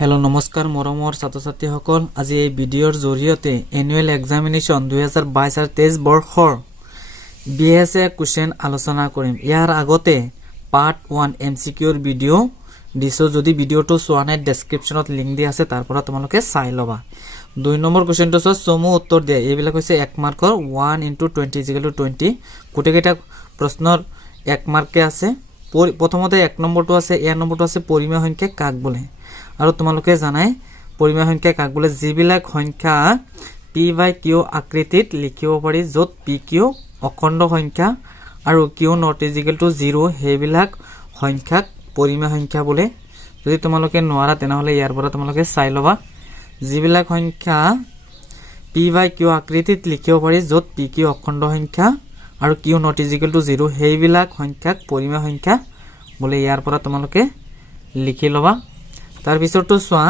Hello नमस्कार मरমৰ ছাত্ৰ-ছাত্ৰীসকল আজি এই ভিডিঅ'ৰ জৰিয়তে এনুৱেল এক্সামিনেশ্যন 2022 আৰু 23 বৰ্ষৰ বিএছএ কোৱেশ্চন আলোচনা কৰিম। ইয়াৰ আগতে পাৰ্ট 1 এমসিকিউৰ ভিডিঅ' দিছো, যদি ভিডিঅ'টো চোৱা নাই ডেসক্ৰিপচনত লিংক দি আছে, তাৰ পৰা তোমালোকে চাই লবা। 2 নম্বৰ কোৱেশ্চনটো চমু উত্তৰ দিয়া। এইবিলাক হৈছে 1 মাৰ্কৰ 1 * 20 = 20 কোটেকেটা প্ৰশ্নৰ 1 মাৰ্কে আছে। প্ৰথমতে 1 নম্বৰটো আছে, এ নম্বৰটো আছে পৰিমেয় সংখ্যা কাক বোলে। আৰু তোমালোকে জানাই পৰিমেয় সংখ্যা কাক বোলে, যিবিলাক সংখ্যা p/q আকৃতিত লিখিব পাৰি, য'ত pq অখণ্ড সংখ্যা আৰু q ≠ 0 সেইবিলাক সংখ্যাক পৰিমেয় সংখ্যা বোলে। যদি তোমালোকে নোৱাৰা তেনেহলে ইয়াৰ পৰা তোমালোকে চাই লবা। যিবিলাক সংখ্যা p/q আকৃতিত লিখিব পাৰি, য'ত pq অখণ্ড সংখ্যা আৰু q ≠ 0 সেইবিলাক সংখ্যাক পৰিমেয় সংখ্যা বোলে। ইয়াৰ পৰা তোমালোকে লিখি লবা। তাৰ পিছৰটো চোৱা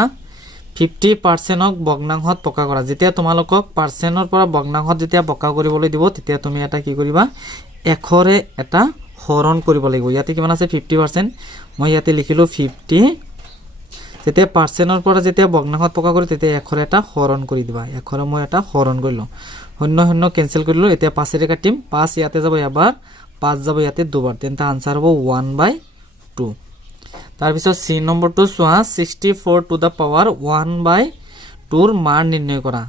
50% ভগ্নাংশত প্ৰকাশ কৰা। যেতিয়া তোমালোকক পাৰ্চেন্টৰ পৰা ভগ্নাংশত যেতিয়া প্ৰকাশ কৰিবলৈ দিব, তেতিয়া তুমি এটা কি কৰিবা, এশৰে এটা হৰণ কৰিব লাগিব। ইয়াতে কিমান আছে 50%, মই ইয়াতে লিখিলো 50। যেতিয়া পাৰ্চেন্টৰ পৰা যেতিয়া ভগ্নাংশত প্ৰকাশ কৰি তেতিয়া এশৰে এটা হৰণ কৰি দিবা। এশৰে মই এটা হৰণ কৰিলো, শূন্য শূন্য কেনসেল কৰিলো। এতিয়া 5 ৰে কাটিম, 5 ইয়াতে যাব এবাৰ, 5 যাব ইয়াতে দুবাৰ, তেন্তে আনসাৰ হ'ব 1/2। তাৰ পিছত সি নম্বৰটো চোৱা 64 টু দা পাৱাৰ 1/2 ৰ মান নিৰ্ণয় কৰা।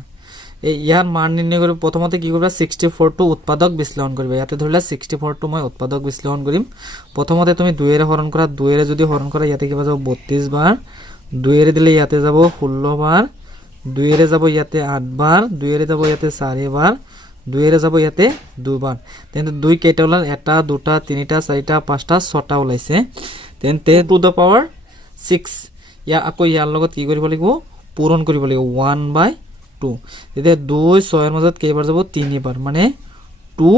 ইয়াৰ মান নিৰ্ণয় কৰি প্ৰথমতে কি কৰিবা, 64 টো উৎপাদক বিশ্লেষণ কৰিবা। ইয়াতে ধৰিলা 64 টো মই উৎপাদক বিশ্লেষণ কৰিম। প্ৰথমতে তুমি 2 ৰে হৰণ কৰা, 2 ৰে যদি হৰণ কৰা ইয়াতে কিবা যাব 32 বাৰ, 2 ৰে দিলে ইয়াতে যাব 16 বাৰ, 2 ৰে যাব ইয়াতে 8 বাৰ, 2 ৰে যাব ইয়াতে 4 বাৰ, 2 ৰে যাব ইয়াতে 2 বাৰ। তেন্তে 2 কেইটা ওলাল, 1 2 3 4 5 6টা ওলাইছে। তেন্তে টু দা পাৱাৰ 6 ইয়া আকৌ ইয়াৰ লগত কি কৰিব লাগিব, পূৰণ কৰিব লাগিব 1/2। তেতিয়া 2 6 ৰ মাজত কেইবাৰ যাব, 3 বাৰ, মানে 2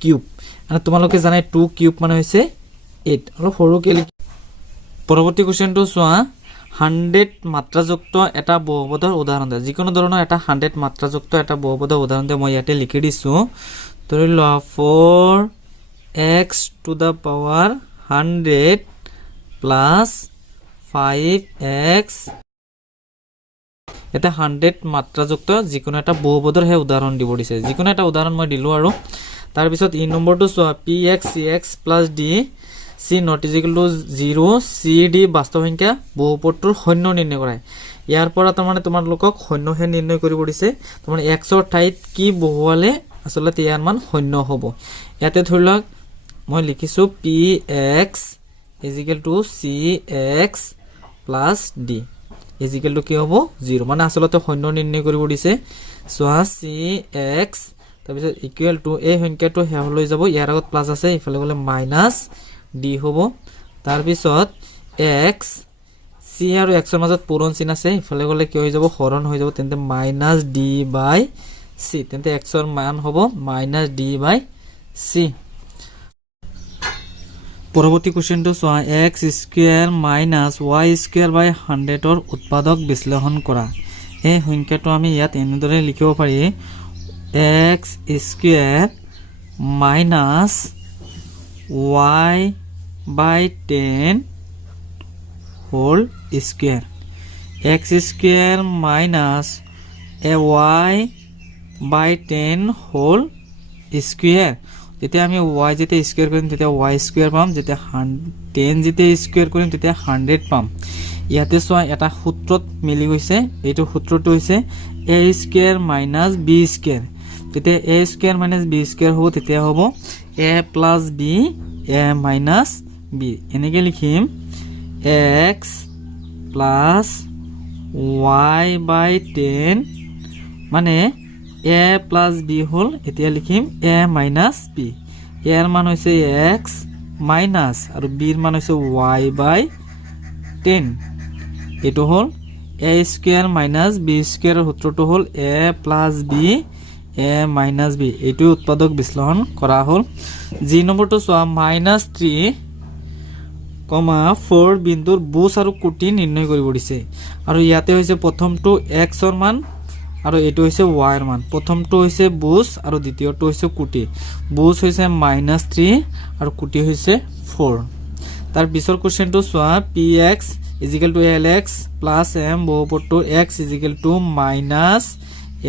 কিউব। মানে তোমালোকে জানাই 2 কিউব মানে হৈছে 8। অলপ সৰুকে লিখি পৰৱৰ্তী কোৱেশ্চনটো চোৱা 100 মাত্ৰাযুক্ত এটা বহুপদৰ উদাহৰণ দিয়া। যিকোনো ধৰণৰ এটা 100 মাত্ৰাযুক্ত এটা বহুপদৰ উদাহৰণ দিয়া। মই ইয়াতে লিখি দিছো, ধৰি লোৱা 4x to the power 100 plus 5x। এটা 100 মাত্ৰাযুক্ত যিকোনো এটা বহুপদৰ হে উদাহৰণ দিব দিছে। যিকোনো এটা উদাহৰণ মই দিলো। আৰু তাৰ পিছত ই নম্বৰটো চোৱা px cx plus d c not equal to 0 cd বাস্তৱ সংখ্যা বহুপদটোৰ শূন্য নিৰ্ণয় কৰা। ইয়াৰ পৰা তাৰমানে তোমালোকক শূন্য হে নিৰ্ণয় কৰিব দিছে। তাৰমানে x ৰ ঠাইত কি বহুৱালে আসলে ইয়াৰ মান শূন্য হ'ব। ইয়াতে ধৰি লওক মই লিখিছো px is equal to cx plus d is equal to কি হ'ব 0, মানে আসলতে শূন্য নিৰ্ণয় কৰিব দিছে। সোয়া cx তাৰপিছত ইকুৱেল টু এই সংখ্যাটো হেহ লৈ যাব, ইয়াৰ আগত প্লাস আছে, ইফালে গলে মাইনাস d হ'ব। তাৰ পিছত x c আৰু x ৰ মাজত পূৰণ চিন আছে, ইফালে গলে কি হৈ যাব, হৰণ হৈ যাব, তেন্তে মাইনাস d/c। তেন্তে x ৰ মান হ'ব মাইনাস d/c। পৰৱৰ্তী কোৱেশ্চনটো চোৱা x square minus y square by 100 ৰ উৎপাদক বিশ্লেষণ কৰা। এই সংখ্যাটো আমি ইয়াত এনেদৰে লিখিব পাৰি, x square minus y by 10 whole square, x square minus y by 10 whole square. যেতিয়া আমি y যেতিয়া স্কয়াৰ কৰিম তেতিয়া y স্কয়াৰ পাম, যেতিয়া 10 যেতিয়া স্কয়াৰ কৰিম তেতিয়া 100 পাম। ইয়াতে চোৱা এটা সূত্ৰত মিলি গৈছে, এইটো সূত্ৰটো হৈছে a square minus b square. তেতিয়া a square minus b square হ'ব, তেতিয়া হ'ব a plus b a minus b। এনেকে লিখিম x প্লাস y বাই 10 মানে a প্লাস b হল। এতিয়া লিখিম a মাইনাস b। এর মান হৈছে x মাইনাস আৰু b এর মান হৈছে y বাই 10। এটো হল a square minus b square এর সূত্রটো হল a plus b a minus b। এটো উৎপাদক বিশ্লেষণ কৰা হল। জি নম্বৰটো চোৱা -3, 4 বিন্দুৰ বুজ আৰু কুটি নিৰ্ণয় কৰিব দিছে। আৰু ইয়াতে হৈছে প্ৰথমটো x ৰ মান আৰু এটো হৈছে y এৰ মান। প্ৰথমটো হৈছে বুজ আৰু দ্বিতীয়টো হৈছে কুটি। বুজ হৈছে -3 আৰু কুটি হৈছে 4। তাৰ পিছৰ কোৱেশ্চনটো চোৱা px is equal to L x plus M বহুপদটোৰ x is equal to minus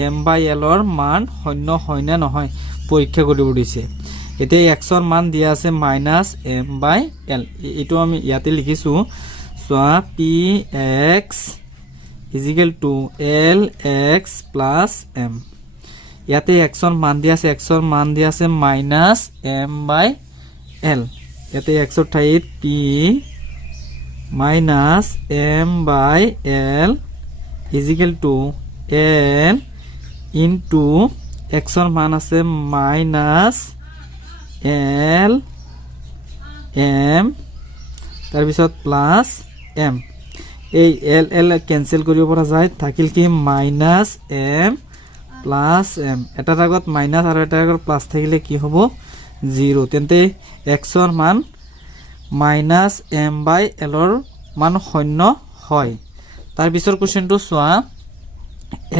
M by এলৰ মান শূন্য হয় নে নহয় পৰীক্ষা কৰিব দিছে এতিয়া এক্সৰ মান দিয়া আছে মাইনাছ এম বাই এল এইটো আমি ইয়াতে লিখিছোঁ চোৱা P X is equal to L x plus M ইয়াতে এক্সৰ মান দিয়া আছে মাইনাছ এম বাই এল ইয়াতে এক্সৰ ঠাইত P minus M by L equal to L into এক্সৰ মান আছে মাইনাছ এল এম তাৰপিছত প্লাছ এম এই এল এল কেনচেল কৰিব পৰা যায় থাকিল কি মাইনাছ এম প্লাছ এম এটাৰ আগত মাইনাছ আৰু এটাৰ আগত প্লাছ থাকিলে কি হ'ব 0 তেন্তে এক্সৰ মান মাইনাছ এম বাই এলৰ মান শূন্য হয় তাৰপিছৰ কুৱেশ্যনটো চোৱা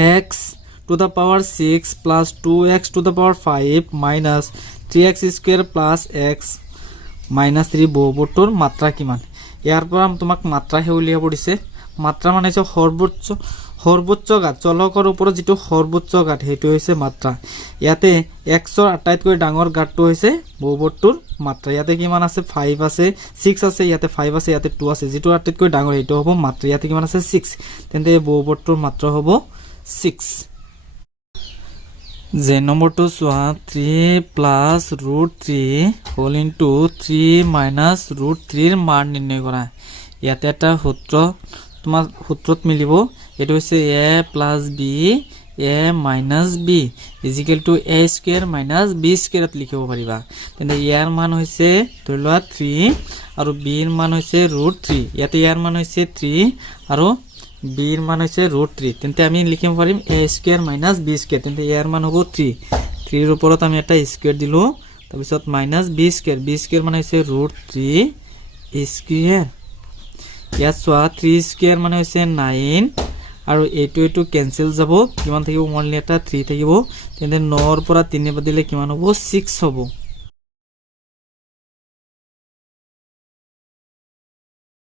x to the power 6 plus 2x to the power 5 minus 3x square plus x minus 3 বহুপদটোৰ মাত্ৰা কিমান ইয়াৰ পৰা তোমাক মাত্ৰা হে উলিয়াব দিছে মাত্ৰা মানে হৈছে সৰ্বোচ্চ ঘাত চলকৰ ওপৰত যেটো সৰ্বোচ্চ ঘাত হেতু হৈছে মাত্ৰা ইয়াতে এক্সৰ আটাইতকৈ ডাঙৰ ঘাতটো হৈছে বহুপদটোৰ মাত্ৰা ইয়াতে কিমান আছে 5 আছে 6 আছে ইয়াতে 5 আছে ইয়াতে 2 আছে যেটো আটাইতকৈ ডাঙৰ হেতু হ'ব মাত্ৰা ইয়াতে কিমান আছে 6 তেন্তে বহুপদটোৰ মাত্ৰা হ'ব 6 যে নম্বৰটো চোৱা 3 প্লাছ √3 হোল ইনটু 3 মাইনাছ √3 ৰ মান নিৰ্ণয় কৰা ইয়াতে এটা সূত্ৰ তোমাৰ সূত্ৰত মিলিব এটো হৈছে a plus b a minus b equal to a square minus b স্কয়াৰত লিখিব পাৰিবা তেন্তে ইয়াৰ মান হৈছে ধৰিলোৱা 3 আৰু b ৰ মান হৈছে √3 ইয়াতে ইয়াৰ মান হৈছে 3 আৰু b ৰ মান হৈছে √3 তেন্তে আমি লিখিব পাৰিম a square minus b square তেন্তে ইয়াৰ মান হ'ব 3 ৰ ওপৰত আমি এটা স্কয়াৰ দিলো তাৰ পিছত মাইনাছ b স্কয়াৰ মানে হৈছে √3 স্কয়াৰ ইয়াত চোৱা 3 স্কয়াৰ মানে হৈছে 9 আৰু এইটো কেনসেল যাব কিমান থাকিব অনলি এটা 3 থাকিব তেন্তে 9 ৰ পৰা 3 বাদিলে কিমান হ'ব 6 হ'ব